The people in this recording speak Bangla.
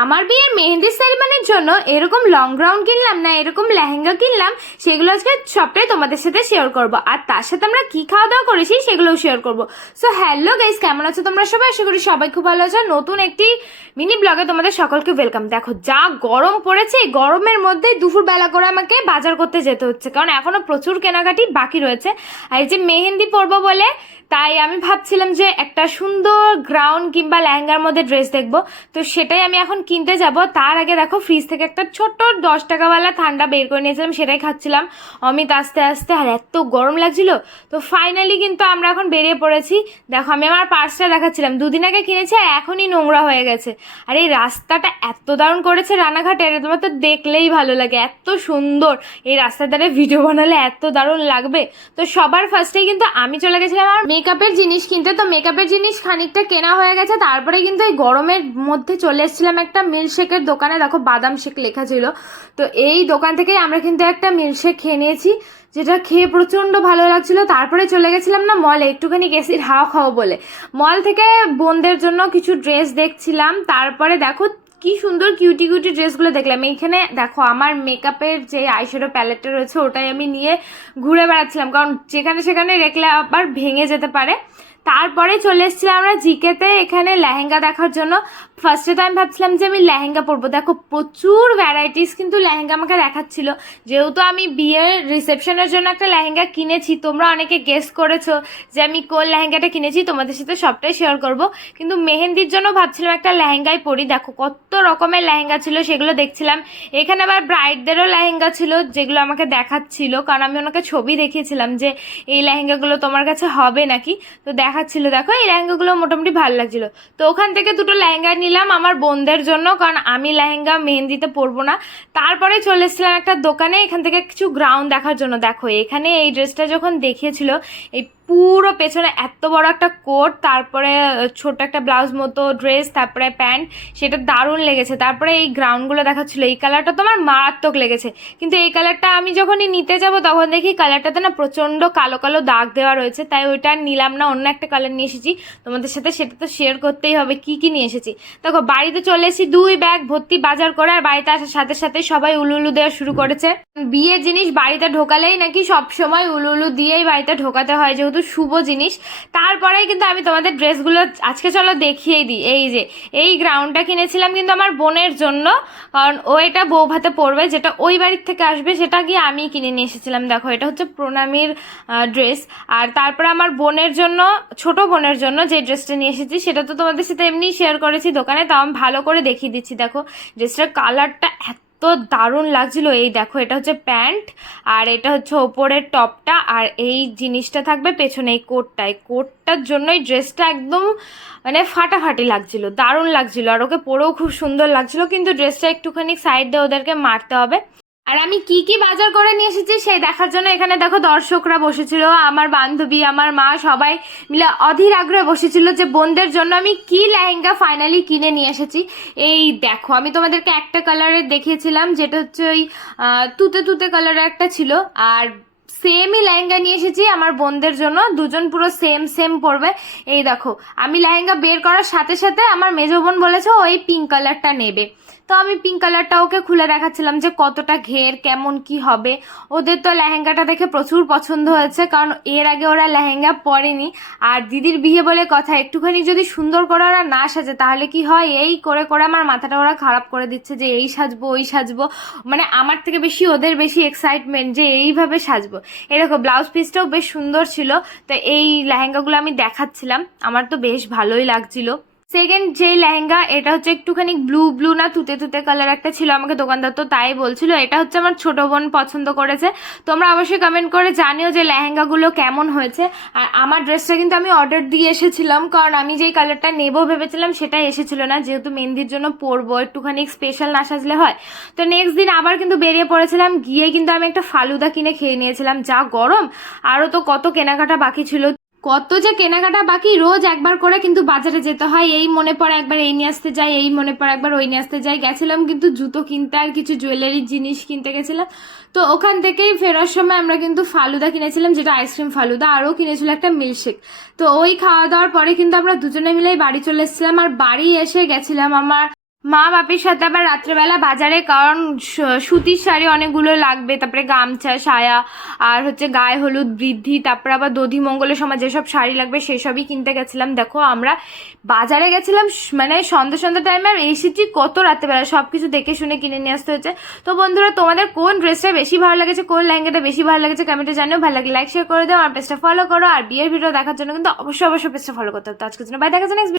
আমার বিয়ের মেহেন্দি সেরিমনির জন্য এরকম লং গ্রাউন কিনলাম না, এরকম লেহেঙ্গা কিনলাম, সেগুলো আজকে সবটাই তোমাদের সাথে শেয়ার করব। আর তার সাথে আমরা কি খাওয়া দাওয়া করেছি সেগুলোও শেয়ার করব। সো হ্যালো গাইস কেমন আছো তোমরা সবাই? আশা করি সবাই খুব ভালো আছো। নতুন একটি মিনি ব্লগে তোমাদের সকলকে ওয়েলকাম দেখো, যা গরম পড়েছে, এই গরমের মধ্যে দুপুর বেলা করে আমাকে বাজার করতে যেতে হচ্ছে, কারণ এখনও প্রচুর কেনাকাটি বাকি রয়েছে। আর এই যে মেহেন্দি পরবো বলে, তাই আমি ভাবছিলাম যে একটা সুন্দর গ্রাউন্ড কিংবা লেহেঙ্গার মধ্যে ড্রেস দেখব। তো সেটাই আমি এখন কিনতে যাব, তার আগে দেখো ফ্রিজ থেকে একটা ছোট্ট দশ টাকাওয়ালা ঠান্ডা বের করে নিয়েছিলাম, সেটাই খাচ্ছিলাম। অমিত আস্তে আস্তে, আর এত গরম লাগছিল। তো ফাইনালি কিন্তু আমরা এখন বেরিয়ে পড়েছি। দেখো, আমি আমার পার্সটা দেখাচ্ছিলাম। দুদিন আগে কিনেছি আর এখনই নোংরা হয়ে গেছে। আর এই রাস্তাটা এত দারুণ করেছে রানাঘাটের তোমার তো দেখলেই ভালো লাগে। এত সুন্দর। এই রাস্তার ধারে ভিডিও বানালে এত দারুণ লাগবে। তো সবার ফার্স্টেই কিন্তু আমি চলে গেছিলাম আমার মেকআপের জিনিস কিনতে। তো মেকআপের জিনিস খানিকটা কেনা হয়ে গেছে, তারপরে কিন্তু এই গরমের মধ্যে চলে এসেছিলাম একটা মিল্কশেকের দোকানে দেখো বাদাম শেক লেখা ছিল। তো এই দোকান থেকেই আমরা কিন্তু একটা মিল্কশেক খেয়ে নিয়েছি, যেটা খেয়ে প্রচণ্ড ভালো লাগছিল। তারপরে চলে গেছিলাম না মলে একটুখানি গেসির হাওয়া খাওয়া বলে। মল থেকে বোনদের জন্য কিছু ড্রেস দেখছিলাম, তারপরে দেখো কি সুন্দর কিউটি কিউটি ড্রেসগুলো দেখলাম। এইখানে দেখো আমার মেকআপের যে আইশ্যাডো প্যালেটটা রয়েছে, ওটাই আমি নিয়ে ঘুরে বেড়াচ্ছিলাম। কারণ যেখানে সেখানে রেখলে আবার ভেঙে যেতে পারে। তারপরে চলে এসেছিলাম আমরা জিকেতে এখানে লেহেঙ্গা দেখার জন্য। ফার্স্টে তো আমি ভাবছিলাম যে আমি লেহেঙ্গা পরবো। দেখো, প্রচুর ভ্যারাইটিস কিন্তু লেহেঙ্গা আমাকে দেখাচ্ছিল। যেহেতু আমি বিয়ের রিসেপশনের জন্য একটা লেহেঙ্গা কিনেছি, তোমরা অনেকে গেস করেছ যে আমি কোন লেহেঙ্গাটা কিনেছি, তোমাদের সাথে সবটাই শেয়ার করব। কিন্তু মেহেন্দির জন্য ভাবছিলাম একটা লেহেঙ্গাই পরি। দেখো, কত রকমের লেহেঙ্গা ছিল, সেগুলো দেখছিলাম। এখানে আবার ব্রাইডদেরও লেহেঙ্গা ছিল, যেগুলো আমাকে দেখাচ্ছিল। কারণ আমি ওনাকে ছবি দেখিয়েছিলাম যে, এই লেহেঙ্গাগুলো তোমার কাছে হবে নাকি? তো দেখাচ্ছিল। দেখো, এই লেহেঙ্গাগুলো মোটামুটি ভালো লাগছিল। তো ওখান থেকে দুটো লেহেঙ্গা নিলাম আমার বোনদের জন্য, কারণ আমি লেহেঙ্গা মেহেন্দিতে পরবো না। তারপরে চলে এসেছিলাম একটা দোকানে, এখান থেকে কিছু গ্রাউন্ড দেখার জন্য। দেখো, এখানে এই ড্রেসটা যখন দেখিয়েছিল, এই পুরো পেছনে এত বড় একটা কোট, তারপরে ছোট একটা ব্লাউজ মতো ড্রেস তারপরে প্যান্ট, সেটা দারুণ লেগেছে। তারপরে এই গ্রাউন্ডগুলো দেখাচ্ছিল, এই কালারটা তো আমার মারাত্মক লেগেছে। কিন্তু এই কালারটা আমি যখনই নিতে যাব, তখন দেখি কালারটাতে না প্রচণ্ড কালো কালো দাগ দেওয়া রয়েছে, তাই ওইটা নিলাম না, অন্য একটা কালার নিয়ে এসেছি। তোমাদের সাথে সেটা তো শেয়ার করতেই হবে, কি কি নিয়ে এসেছি। দেখো, বাড়িতে চলে এসেছি, দুই ব্যাগ ভর্তি বাজার করে, আর বাড়িতে আসার সাথে সাথে সবাই উলুলু দেওয়া শুরু করেছে। বিয়ের জিনিস বাড়িতে ঢোকালেই নাকি সব সময় উলুলু দিয়েই বাড়িতে ঢোকাতে হয়, যেহেতু শুভ জিনিস। তারপরেই কিন্তু আমি তোমাদের ড্রেসগুলো আজকে চলো দেখিয়ে দিই। এই যে, এই গ্রাউন্ডটা কিনেছিলাম কিন্তু আমার বোনের জন্য। কারণ ও এটা বউ ভাতে পরবে, যেটা ওই বাড়ির থেকে আসবে, সেটা গিয়ে আমি কিনে নিয়ে এসেছিলাম। দেখো, এটা হচ্ছে প্রণামীর ড্রেস। আর তারপরে আমার বোনের জন্য, ছোট বোনের জন্য যে ড্রেসটা নিয়ে এসেছি, সেটা তো তোমাদের সাথে এমনি শেয়ার করেছি দোকানে, তাও আমি ভালো করে দেখিয়ে দিচ্ছি। দেখো, ড্রেসটার কালারটা এত দারুণ লাগছিল। এই দেখো, এটা হচ্ছে প্যান্ট আর এটা হচ্ছে ওপরের টপটা আর এই জিনিসটা থাকবে পেছনে এই কোটটায় কোটটার জন্যই ড্রেসটা একদম মানে ফাটাফাটি লাগছিল, দারুণ লাগছিল। আর ওকে পরেও খুব সুন্দর লাগছিল, কিন্তু ড্রেসটা একটুখানি সাইড দিয়ে ওদেরকে মারতে হবে। আর আমি কি কি বাজার করে নিয়ে এসেছি সেই দেখার জন্য এখানে দেখো দর্শকরা বসেছিল, আমার বান্ধবী, আমার মা, সবাই মিলে অধীর আগ্রহে বসেছিল যে বোনদের জন্য আমি কি লেহেঙ্গা ফাইনালি কিনে নিয়ে এসেছি। এই দেখো, আমি তোমাদেরকে একটা কালারের দেখিয়েছিলাম, যেটা হচ্ছে ওই তুতে তুতে কালারের একটা ছিল, আর সেমই লেহেঙ্গা নিয়ে এসেছি আমার বোনদের জন্য। দুজন পুরো সেম সেম পরবে। এই দেখো, আমি লেহেঙ্গা বের করার সাথে সাথে আমার মেজো বোন বলেছে ওই পিঙ্ক কালারটা নেবে। তো আমি পিঙ্ক কালারটা ওকে খুলে দেখাচ্ছিলাম যে কতটা ঘের, কেমন কি হবে। ওদের তো লেহেঙ্গাটা দেখে প্রচুর পছন্দ হয়েছে, কারণ এর আগে ওরা লেহেঙ্গা পরেনি। আর দিদির বিয়ে বলে কথা, একটুখানি যদি সুন্দর করে ওরা না সাজে, তাহলে কি হয়? এই করে করে আমার মাথাটা ওরা খারাপ করে দিচ্ছে যে এই সাজবো, ওই সাজবো। মানে আমার থেকে বেশি ওদের বেশি এক্সাইটমেন্ট যে এইভাবে সাজবো। এরকম ব্লাউজ পিসটাও বেশ সুন্দর ছিল। তো এই লেহেঙ্গাগুলো আমি দেখাচ্ছিলাম। আমার তো বেশ ভালোই লাগছিল। সেকেন্ড যে লেহেঙ্গা, এটা হচ্ছে একটুখানি ব্লু ব্লু না, তুতে তুতে কালার একটা ছিল আমাকে দোকানদার তো তাই বলছিল। এটা হচ্ছে আমার ছোট বোন পছন্দ করেছে। তোমরা অবশ্যই কমেন্ট করে জানিও যে লেহেঙ্গাগুলো কেমন হয়েছে। আর আমার ড্রেসটা কিন্তু আমি অর্ডার দিয়ে এসেছিলাম, কারণ আমি যেই কালারটা নেব ভেবেছিলাম সেটা এসেছিল না। যেহেতু মেহেন্দির জন্য পরবো, একটুখানি স্পেশাল না সাজলে হয়। তো নেক্সট দিন আবার কিন্তু বেরিয়ে পড়েছিলাম, গিয়ে কিন্তু আমি একটা ফালুদা কিনে খেয়ে নিয়েছিলাম। যা গরম আরও তো কত কেনাকাটা বাকি ছিল। কত যে কেনাকাটা বাকি, রোজ একবার করে কিন্তু বাজারে যেতে হয়। এই মনে পড়ে একবার এই নিয়ে আসতে যাই, এই মনে পড়ে একবার ওই নিয়ে আসতে যাই। গেছিলাম কিন্তু জুতো কিনতে আর কিছু জুয়েলারির জিনিস কিনতে গেছিলাম। তো ওখান থেকেই ফেরার সময় আমরা কিন্তু ফালুদা কিনেছিলাম, যেটা আইসক্রিম ফালুদা, আরও কিনেছিল একটা মিল্কশেক তো ওই খাওয়া দাওয়ার পরে কিন্তু আমরা দুজনে মিলেই বাড়ি চলে এসেছিলাম। আর বাড়ি এসে গেছিলাম আমার মা বাপির সাথে আবার রাত্রেবেলা বাজারে, কারণ সুতির শাড়ি অনেকগুলো লাগবে, তারপরে গামছা, সায়া, আর হচ্ছে গায়ে হলুদ বৃদ্ধি, তারপরে আবার দধি, মঙ্গলের সময় যেসব শাড়ি লাগবে সেসবই কিনতে গেছিলাম। দেখো, আমরা বাজারে গেছিলাম মানে সন্ধ্যা সন্ধ্যা টাইমে আর এসেছি কত রাত্রেবেলা সব কিছু দেখে শুনে কিনে নিয়ে আসতে হয়েছে। তো বন্ধুরা, তোমাদের কোন ড্রেসটা বেশি ভালো লেগেছে, কোন লেহেঙ্গাটা বেশি ভালো লেগেছে কমেন্টে জানিও। ভালো লাগে লাইক শেয়ার করে দাও আর পেজটা ফলো করো, আর বিয়ের ভিডিও দেখার জন্য কিন্তু অবশ্যই অবশ্যই পেজটা ফলো করতে হবে। আজকের জন্য বাই দেখা যাচ্ছে নেক্সট